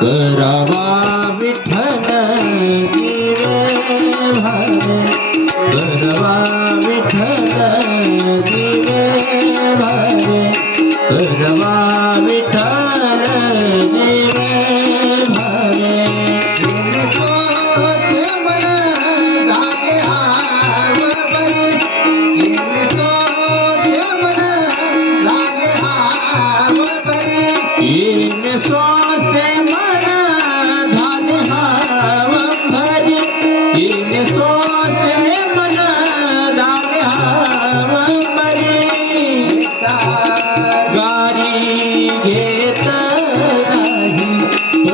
करावा विठ्ठल करवा विठ्ठल करवा विठ्ठल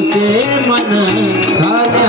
ते मन झाल्या